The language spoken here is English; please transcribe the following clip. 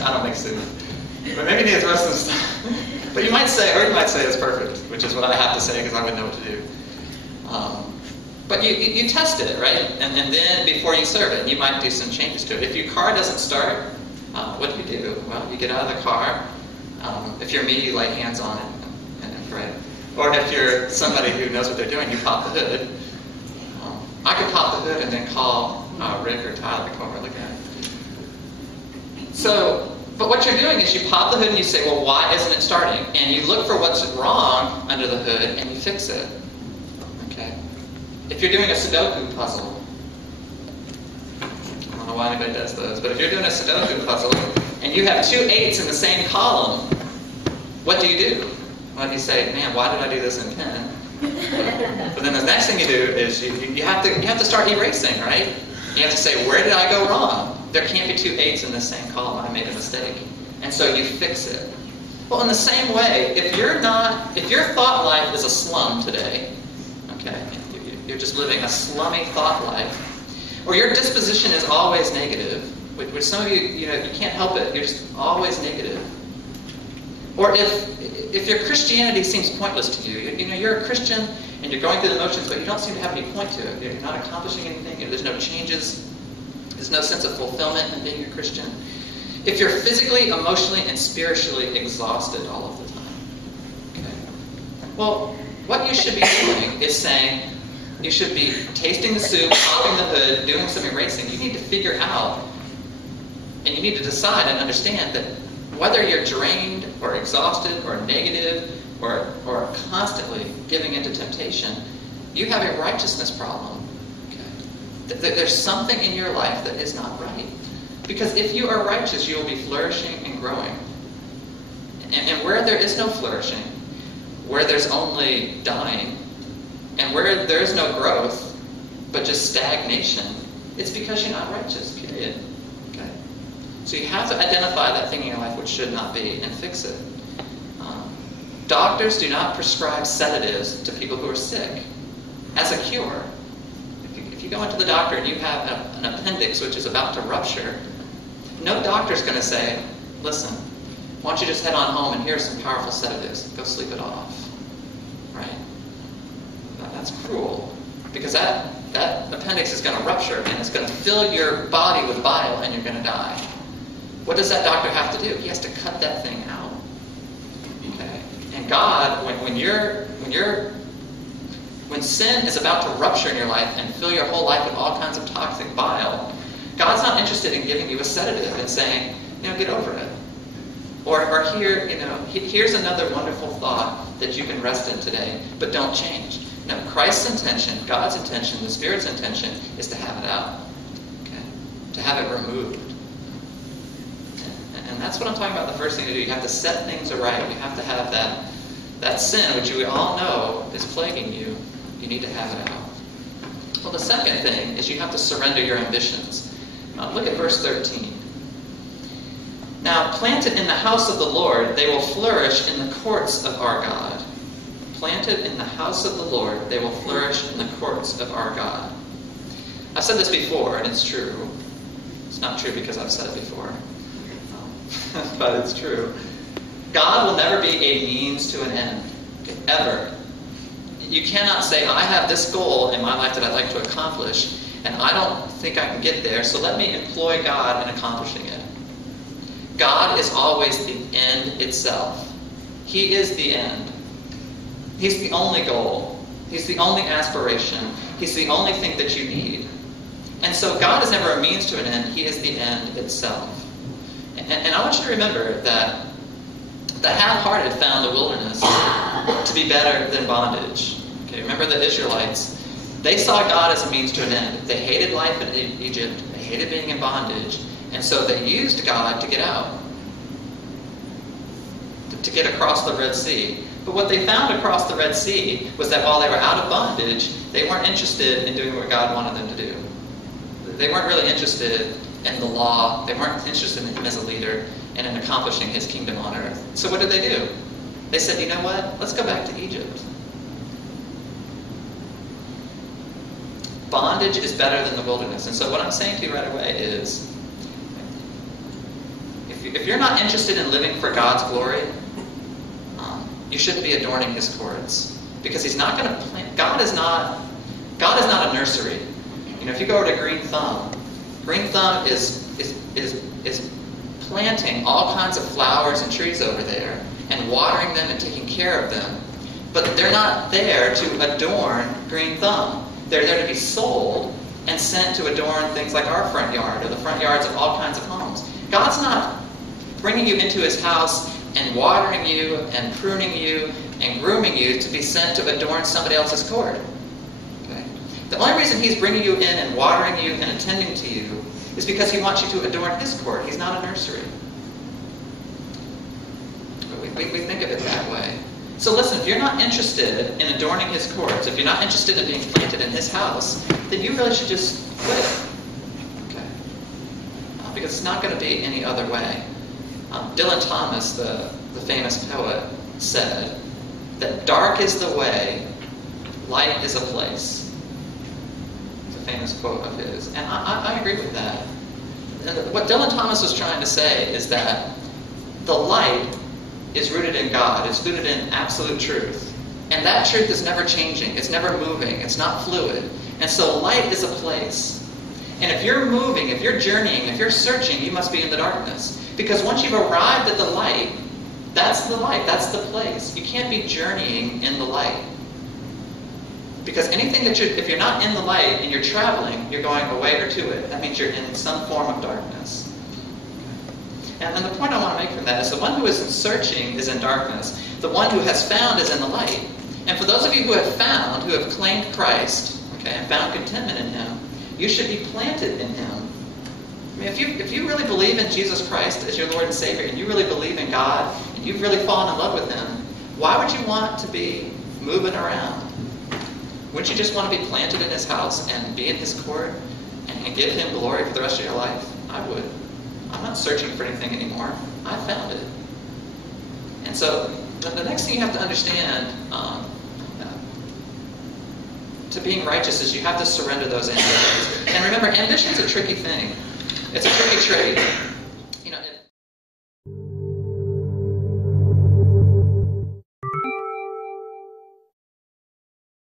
I don't make soup. But maybe it needs the rest of the stuff. But you might say it's perfect, which is what I have to say because I wouldn't know what to do. But you test it, right? And then before you serve it, you might do some changes to it. If your car doesn't start, what do? Well, you get out of the car. If you're me, you lay hands on it and pray. Or if you're somebody who knows what they're doing, you pop the hood. I could pop the hood and then call Rick or Tyler to come over and look at it. So, but what you're doing is you pop the hood and you say, well, why isn't it starting? And you look for what's wrong under the hood and you fix it. Okay? If you're doing a Sudoku puzzle, I don't know why anybody does those, but if you're doing a Sudoku puzzle and you have 2 8s in the same column, what do? Well, you say, man, why did I do this in pen? But then the next thing you do is you have to start erasing, right? You have to say, where did I go wrong? There can't be 2 8s in the same column. I made a mistake. And so you fix it. Well, in the same way, if your thought life is a slum today, okay, you're just living a slummy thought life, or your disposition is always negative, which some of you can't help it, you're just always negative. Or if your Christianity seems pointless to you, you're a Christian and you're going through the motions, but you don't seem to have any point to it. You're not accomplishing anything. There's no changes. There's no sense of fulfillment in being a Christian. If you're physically, emotionally, and spiritually exhausted all of the time. Okay. Well, what you should be doing is saying, you should be tasting the soup, popping the hood, doing some erasing. You need to figure out, and you need to decide and understand that whether you're drained or exhausted or negative or constantly giving into temptation, you have a righteousness problem. Okay? There's something in your life that is not right. Because if you are righteous, you will be flourishing and growing. And where there is no flourishing, where there's only dying, and where there is no growth, but just stagnation, it's because you're not righteous, period. Okay? So you have to identify that thing in your life which should not be and fix it. Doctors do not prescribe sedatives to people who are sick as a cure. If you go into the doctor and you have an appendix which is about to rupture, no doctor's going to say, listen, why don't you just head on home and here's some powerful sedatives. Go sleep it off. Right? That's cruel. Because that appendix is going to rupture and it's going to fill your body with bile and you're going to die. What does that doctor have to do? He has to cut that thing out. Okay? And God, when sin is about to rupture in your life and fill your whole life with all kinds of toxic bile, God's not interested in giving you a sedative and saying, get over it. Or here, here's another wonderful thought that you can rest in today, but don't change. No, Christ's intention, God's intention, the Spirit's intention is to have it out. Okay? To have it removed. And that's what I'm talking about, the first thing to do. You have to set things right. You have to have that sin, which we all know is plaguing you. You need to have it out. Well, the second thing is you have to surrender your ambitions. Look at verse 13. Now, planted in the house of the Lord, they will flourish in the courts of our God. Planted in the house of the Lord, they will flourish in the courts of our God. I've said this before, and it's true. It's not true because I've said it before. But it's true. God will never be a means to an end. Ever. You cannot say, I have this goal in my life that I'd like to accomplish, and I don't think I can get there, so let me employ God in accomplishing it. God is always the end itself. He is the end. He's the only goal. He's the only aspiration. He's the only thing that you need. And so God is never a means to an end. He is the end itself. And I want you to remember that the half-hearted found the wilderness to be better than bondage. Okay, remember the Israelites. They saw God as a means to an end. They hated life in Egypt. They hated being in bondage. And so they used God to get out. To get across the Red Sea. But what they found across the Red Sea was that while they were out of bondage, they weren't interested in doing what God wanted them to do. They weren't really interested in the law. They weren't interested in Him as a leader and in accomplishing His kingdom on earth. So what did they do? They said, you know what? Let's go back to Egypt. Bondage is better than the wilderness. And so what I'm saying to you right away is, if if you're not interested in living for God's glory, you shouldn't be adorning His courts, because He's not going to plant. God is not a nursery. If you go to Green Thumb is planting all kinds of flowers and trees over there and watering them and taking care of them. But they're not there to adorn Green Thumb. They're there to be sold and sent to adorn things like our front yard or the front yards of all kinds of homes. God's not bringing you into His house and watering you and pruning you and grooming you to be sent to adorn somebody else's court. Okay? The only reason He's bringing you in and watering you and attending to you is because He wants you to adorn His court. He's not a nursery. We think of it that way. So listen, if you're not interested in adorning His courts, if you're not interested in being planted in His house, then you really should just quit. Okay? Because it's not going to be any other way. Dylan Thomas, the famous poet, said that dark is the way, light is a place. It's a famous quote of his. And I agree with that. And what Dylan Thomas was trying to say is that the light is rooted in God. It's rooted in absolute truth. And that truth is never changing. It's never moving. It's not fluid. And so light is a place. And if you're moving, if you're journeying, if you're searching, you must be in the darkness. Because once you've arrived at the light, that's the light. That's the place. You can't be journeying in the light. Because anything that if you're not in the light and you're traveling, you're going away or to it. That means you're in some form of darkness. And then the point I want to make from that is the one who is searching is in darkness. The one who has found is in the light. And for those of you who have found, who have claimed Christ, okay, and found contentment in Him, you should be planted in Him. I mean, if you really believe in Jesus Christ as your Lord and Savior, and you really believe in God, and you've really fallen in love with Him, why would you want to be moving around? Wouldn't you just want to be planted in His house and be in His court and give Him glory for the rest of your life? I would. I'm not searching for anything anymore. I found it. And so the next thing you have to understand to being righteous is you have to surrender those ambitions. And remember, ambition's a tricky thing. It's a tricky trait.